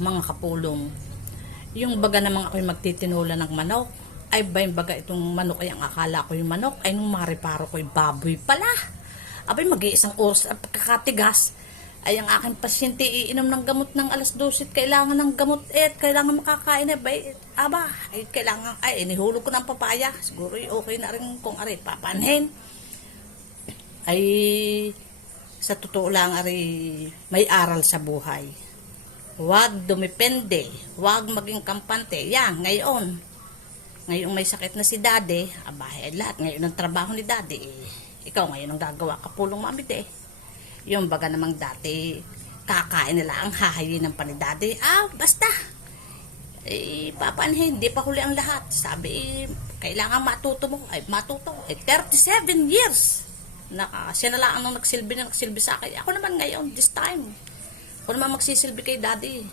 mga kapulong. Yung baga namang ako'y magtitinula ng manok, ay ba yung baga itong manok ay ang akala ko yung manok, ay nung mariparo ko yung baboy pala. Abay mag-iisang oras at pagkakatigas, ay ang aking pasyente iinom ng gamot ng alas 12 kailangan ng gamot kailangan makakain na bay aba ay kailangan ay inihulog ko ng papaya siguro okay na rin kung ari papanhin ay sa totoo lang ari may aral sa buhay. Huwag dumipende, huwag maging kampante. Yan, ngayong may sakit na si daddy, aba, lahat ngayon ang trabaho ni daddy, ikaw ngayon ang gagawa kapulong mamit Yung baga namang dati, kakain nila ang hahayin ng panidade. Basta. Papanhin, hindi pa huli ang lahat. Sabi, kailangan matuto mo. Ay, matuto. 37 years. Siya na lang ang nagsilbi sa akin. Ako naman ngayon, this time. Ako naman magsisilbi kay daddy.